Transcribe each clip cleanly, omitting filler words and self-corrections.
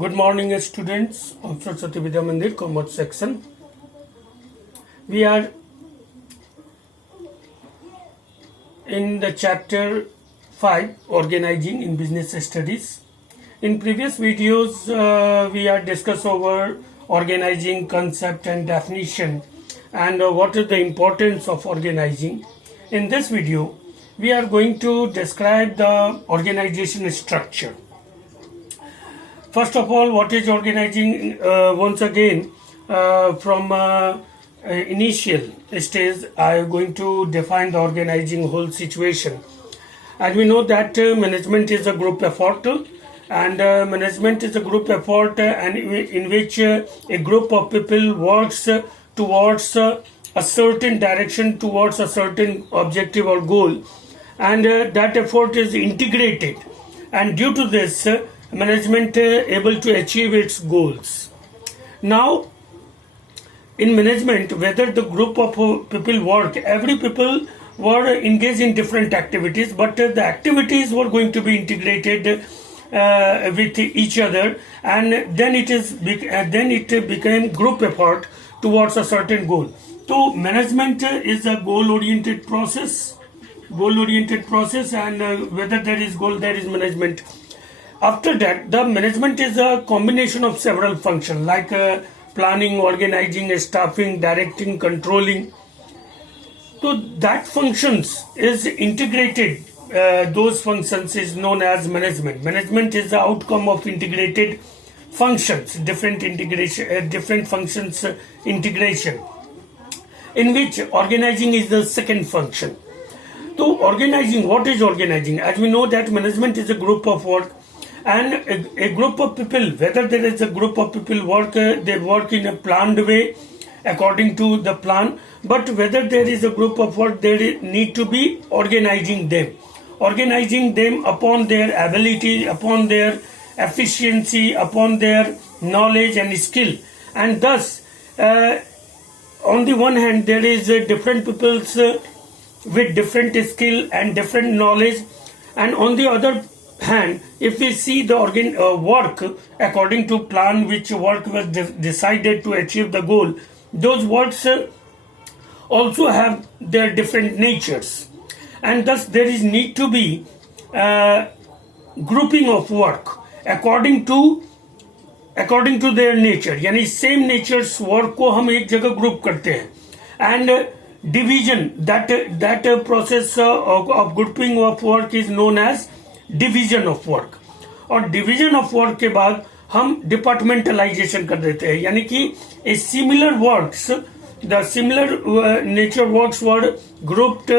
Good morning, students of Saraswati Vidya Mandir, Commerce section. We are in the chapter 5, Organizing in Business Studies. In previous videos, we are discussed over organizing concept and definition and what is the importance of organizing. In this video, we are going to describe the organization structure. First of all, what is organizing? Once again, from initial stage, I am going to define the organizing whole situation. As we know that management is a group effort, and management is a group effort, and in which a group of people works towards a certain direction, towards a certain objective or goal, and that effort is integrated, and due to this, management able to achieve its goals. Now, in management, whether the group of people work, every people were engaged in different activities, but the activities were going to be integrated with each other, and then it became group effort towards a certain goal. So management is a goal-oriented process, and whether there is goal, there is management. After that, the management is a combination of several functions like planning, organizing, staffing, directing, controlling. So that functions is integrated. Those functions is known as management. Management is the outcome of integrated functions, different functions integration, in which organizing is the second function. So organizing, what is organizing? As we know that management is a group of work, and a group of people, whether there is a group of people work, they work in a planned way according to the plan, but whether there is a group of work, they need to be organizing them upon their ability, upon their efficiency, upon their knowledge and skill. And thus, on the one hand, there is different peoples with different skill and different knowledge, and on the other hand, if we see the work according to plan, which work was decided to achieve the goal, those works also have their different natures, and thus there is need to be grouping of work according to their nature. यानी same natures work को हम एक जगह group करते हैं, and division, that process of grouping of work is known as division of work. और division of work के बाद हम डिपार्टमेंटलाइजेशन कर देते हैं, यानी कि a similar works, the similar nature works were grouped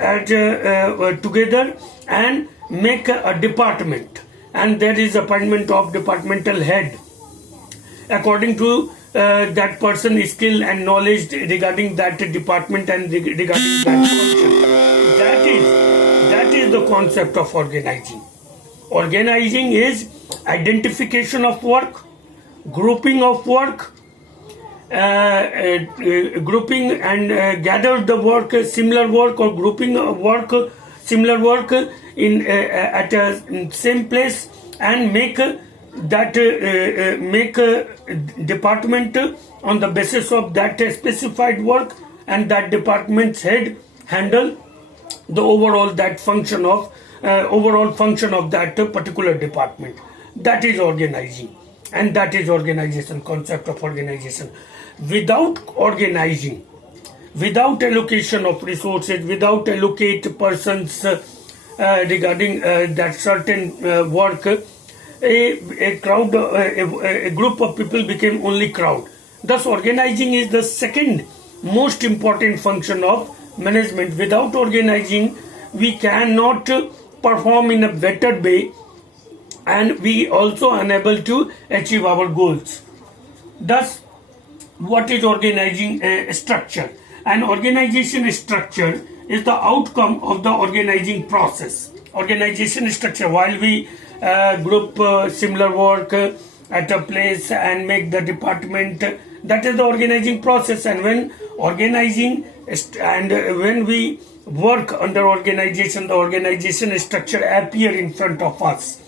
at together and make a department, and there is appointment of departmental head according to that person's skill and knowledge regarding that department and regarding that function. That is the concept of organizing. Organizing is identification of work, grouping of work, grouping and gather the work, similar work, or grouping work, similar work in at a same place, and make that make a department on the basis of that specified work, and that department's head handle the overall function of that particular department. That is organizing, and that is organization, concept of organization. Without organizing, without allocation of resources, without allocate persons regarding that certain work, a crowd, a group of people became only crowd. Thus, organizing is the second most important function of management. Without organizing, we cannot perform in a better way, and we also unable to achieve our goals. Thus, what is organizing structure? An organization structure is the outcome of the organizing process. Organization structure, while we group similar work at a place and make the department, that is the organizing process. And when organizing and when we work under organization, the organization structure appear in front of us.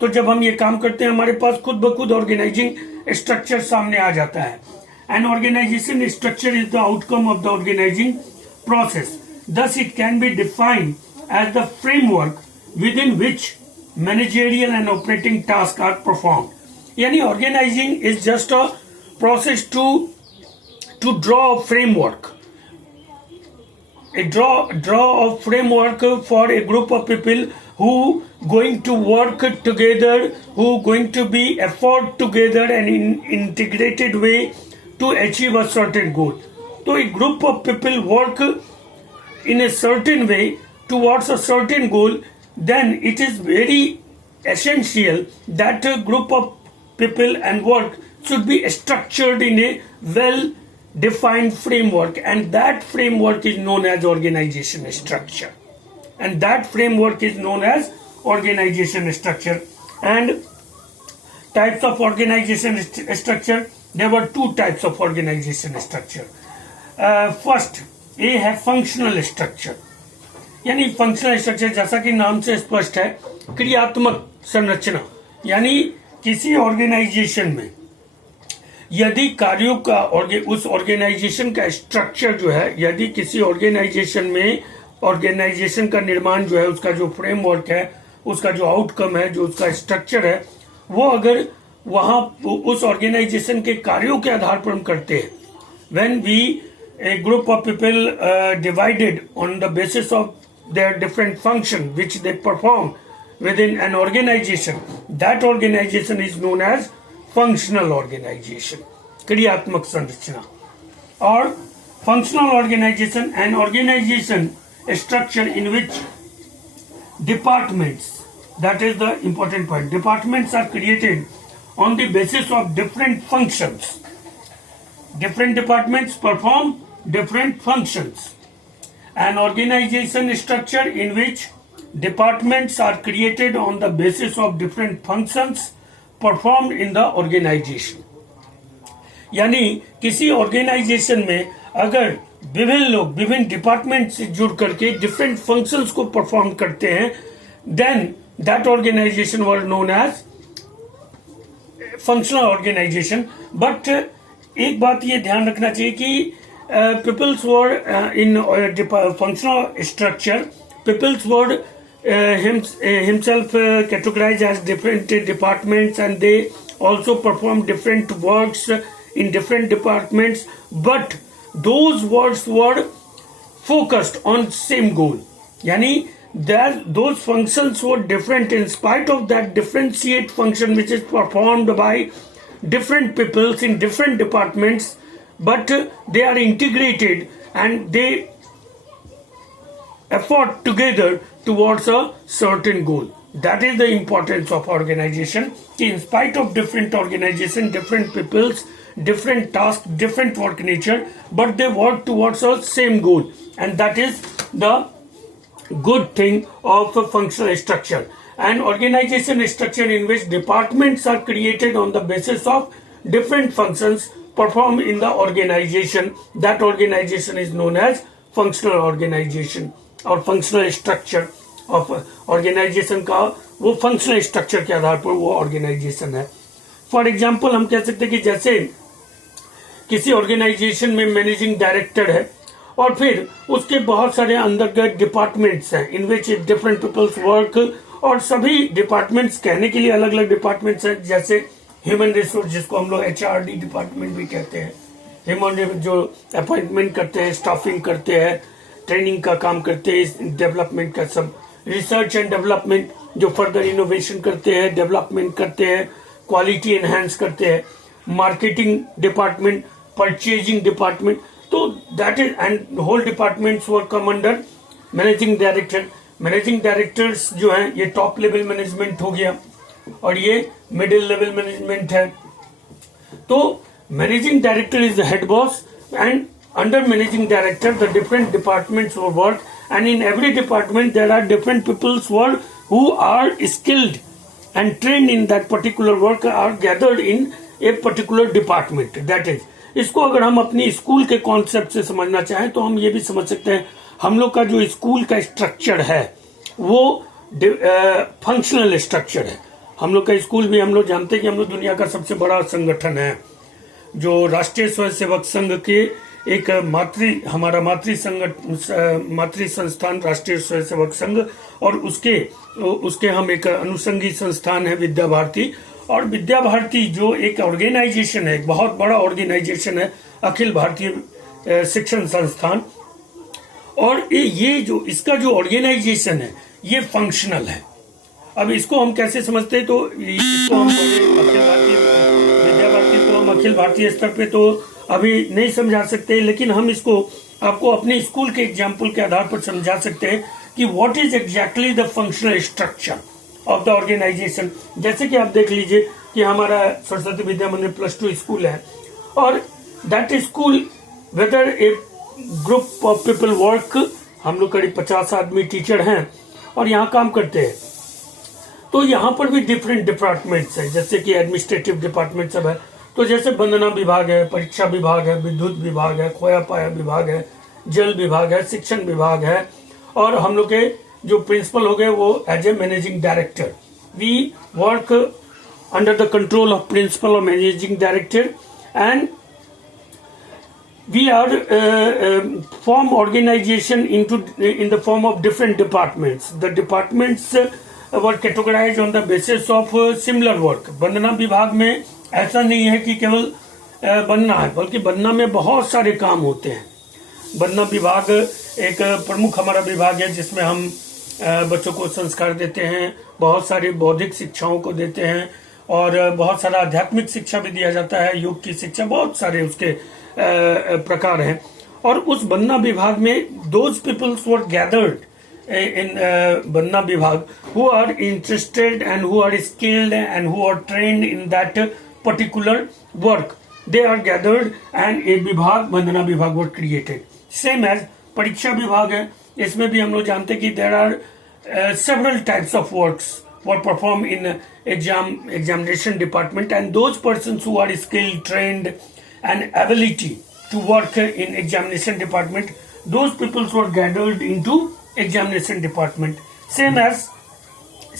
तो जब हम ये काम करते हैं हमारे पास खुद ब खुद ऑर्गेनाइजिंग स्ट्रक्चर सामने आ जाता है. An organisation structure is the outcome of the organising process. Thus it can be defined as the framework within which managerial and operating tasks are performed. Yani organizing is just a process to draw a framework. Draw a framework for a group of people who going to work together, who going to be effort together and in integrated way to achieve a certain goal. So a group of people work in a certain way towards a certain goal, then it is very essential that a group of people and work should be structured in a well defined framework, and that framework is known as organization structure. And that framework is known as organization structure. And types of organization structure, there were two types of organization structure. First, ये है functional structure. यानी functional structure जैसा कि नाम से स्पष्ट है, क्रियात्मक संरचना. यानी किसी ऑर्गेनाइजेशन में यदि कार्यों का उस ऑर्गेनाइजेशन का स्ट्रक्चर जो है, यदि किसी ऑर्गेनाइजेशन में ऑर्गेनाइजेशन का निर्माण जो है, उसका जो फ्रेमवर्क है, उसका जो आउटकम है, जो उसका स्ट्रक्चर है, वो अगर वहां उस ऑर्गेनाइजेशन के कार्यों के आधार पर हम करते हैं, when we a group of people divided on the basis of their different function which they perform within an organization, that organization is known as functional organization, क्रियात्मक संरचना. और functional organization, an organization structure in which departments, that is the important point, departments are created on the basis of different functions. Different departments perform different functions. An organization structure in which departments are created on the basis of different functions performed in the organization. यानी किसी organisation में अगर विभिन्न लोग विभिन्न department से जुड़ करके डिफरेंट फंक्शंस को परफॉर्म करते हैं, then that organisation was known as functional organisation. But एक बात ये ध्यान रखना चाहिए कि peoples were in functional structure, peoples were himself categorized as different departments, and they also perform different works in different departments, but those works were focused on same goal. Yani that those functions were different in spite of that differentiate function which is performed by different peoples in different departments, but they are integrated and they effort together towards a certain goal. That is the importance of organization. In spite of different organization, different peoples, different tasks, different work nature, but they work towards a same goal, and that is the good thing of a functional structure. An organization structure in which departments are created on the basis of different functions performed in the organization, that organization is known as functional organization. और functional structure of organization का वो functional structure के आधार पर वो organization है. For example हम कह सकते हैं कि जैसे किसी organization में managing director है और फिर उसके बहुत सारे अंतर्गत डिपार्टमेंट्स हैं in which different people's work, और सभी डिपार्टमेंट्स कहने के लिए अलग अलग डिपार्टमेंट्स हैं, जैसे ह्यूमन रिसोर्स जिसको हम लोग HRD डिपार्टमेंट भी कहते हैं, ह्यूमन जो अपॉइंटमेंट करते हैं, स्टाफिंग करते हैं, ट्रेनिंग का काम करते हैं, डेवलपमेंट का सब, रिसर्च एंड डेवलपमेंट जो फर्दर इनोवेशन करते हैं, डेवलपमेंट करते हैं, क्वालिटी एनहांस करते हैं, मार्केटिंग डिपार्टमेंट, परचेजिंग डिपार्टमेंट. तो that is and whole departments were come under managing director. Managing directors जो हैं ये टॉप लेवल मैनेजमेंट हो गया और ये मिडिल लेवल मैनेजमेंट है. तो managing director is the head boss, and under managing director the different departments will work, and in every department there are different people's work who are skilled and trained in that particular work are gathered in a particular department. That is, इसको अगर हम अपनी school के concept से समझना चाहें तो हम ये भी समझ सकते हैं, हम लोग का जो स्कूल का स्ट्रक्चर है वो फंक्शनल स्ट्रक्चर है. हम लोग का स्कूल भी, हम लोग जानते हैं कि हम लोग दुनिया का सबसे बड़ा संगठन है, जो राष्ट्रीय स्वयंसेवक संघ के एक हमारा मातृ संस्थान राष्ट्रीय स्वयंसेवक संघ, और उसके हम एक अनुषंगी संस्थान है विद्या भारती। और विद्या भारती जो एक ऑर्गेनाइजेशन है, एक बहुत बड़ा ऑर्गेनाइजेशन है, अखिल भारतीय शिक्षण संस्थान। और ये जो इसका जो ऑर्गेनाइजेशन है ये फंक्शनल है। अब इसको हम कैसे समझते हैं, तो इसको हम विद्या भारती को हम अखिल भारतीय स्तर पे तो अभी नहीं समझा सकते, लेकिन हम इसको आपको अपने स्कूल के एग्जाम्पल के आधार पर समझा सकते हैं कि what is exactly the functional structure of the organisation. जैसे कि आप देख लीजिए कि हमारा सरस्वती विद्या मंदिर +2 स्कूल है, और that school whether a group of people work, हम लोग करीब 50 आदमी टीचर हैं और यहाँ काम करते हैं। तो यहाँ पर भी डिफरेंट डिपार्टमेंट्स है, जैसे कि एडमिनिस्ट्रेटिव डिपार्टमेंट सब है। तो जैसे वंदना विभाग है, परीक्षा विभाग है, विद्युत विभाग है, खोया पाया विभाग है, जल विभाग है, शिक्षण विभाग है, और हम लोग के जो प्रिंसिपल हो गए वो as a managing director. We work under the control of principal और managing director, and we are form organization in the form of different departments. The departments were categorized on the basis of similar work. वंदना विभाग में ऐसा नहीं है कि केवल बनना है, बल्कि बनना में बहुत सारे काम होते हैं। वंदना विभाग एक प्रमुख हमारा विभाग है, जिसमें हम बच्चों को संस्कार देते हैं, बहुत सारी बौद्धिक शिक्षाओं को देते हैं, और बहुत सारा आध्यात्मिक शिक्षा भी दिया जाता है, योग की शिक्षा, बहुत सारे उसके प्रकार हैं। और उस बनना विभाग में those peoples were gathered in बनना विभाग who are interested and who are skilled and who are trained in that particular work, they are gathered and a विभाग, वंदना विभाग वर क्रिएटेड। सेम एज परीक्षा विभाग है, इसमें भी हम लोग जानते हैं कि there are several types of works were performed in examination department, and those persons who are skilled, trained and ability to work in examination department, those people were gathered into examination department. Same as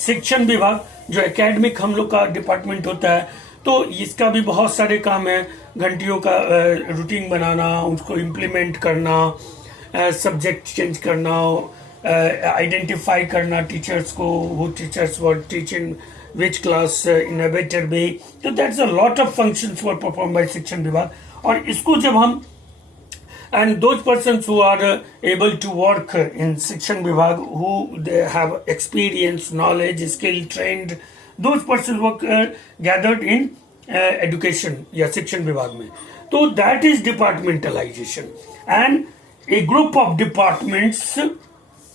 शिक्षण विभाग, जो academic हम लोग का department होता है, तो इसका भी बहुत सारे काम है, घंटियों का रूटीन बनाना, उसको इम्प्लीमेंट करना, सब्जेक्ट चेंज करना, आइडेंटिफाई करना टीचर्स को, वो teachers were teaching which class in a better way. तो that's a lot of functions were perform by शिक्षण विभाग। और इसको जब हम and those persons who are able to work in शिक्षण विभाग, who they have experience, knowledge, skill, trained, those persons were gathered in education या शिक्षण विभाग में। तो that is departmentalization, and a group of departments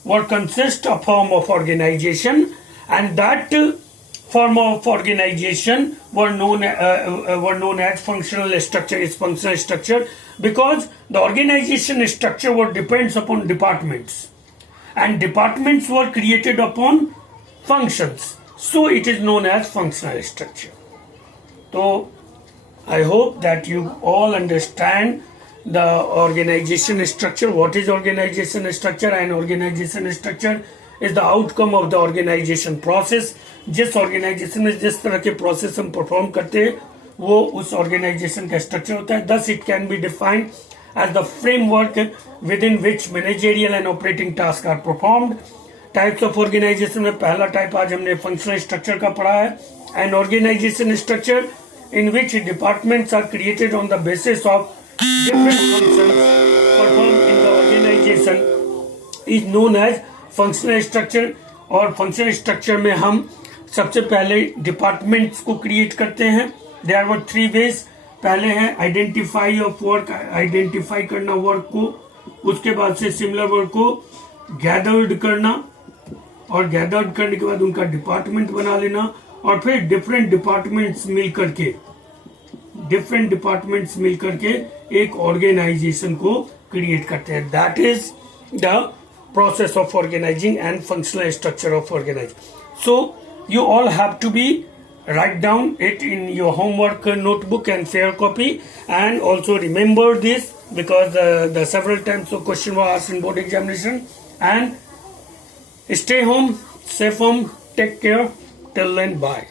were consist of form of organization, and that form of organization were known as functional structure. Is functional structure because the organization structure were depends upon departments, and departments were created upon functions, so it is known as functional structure. So I hope that you all understand the organization structure. What is organization structure? And organization structure is the outcome of the organization process. जिस organisation में जिस तरह के process हम perform करते हैं वो उस ऑर्गेनाइजेशन का स्ट्रक्चर होता है। Thus it can be defined as the framework within which managerial and operating tasks are performed. Types of organisation में पहला टाइप आज हमने फंक्शनल स्ट्रक्चर का पढ़ा है। And organisation structure in which departments are created on the basis of different functions performed in the organization is known as functional structure. और functional structure में हम सबसे पहले डिपार्टमेंट्स को क्रिएट करते हैं। There were 3 ways। पहले है आइडेंटिफाई ऑफ वर्क, आइडेंटिफाई करना वर्क को, उसके बाद से सिमिलर वर्क को गैदर्ड करना, और गैदर्ड करने के बाद उनका डिपार्टमेंट बना लेना, और फिर डिफरेंट डिपार्टमेंट्स मिल करके एक ऑर्गेनाइजेशन को क्रिएट करते हैं। That is the process of organising and functional structure of organising. So you all have to be write down it in your homework notebook and fair copy, and also remember this because the several times the question was asked in board examination. And stay home, safe home, take care, till then, bye.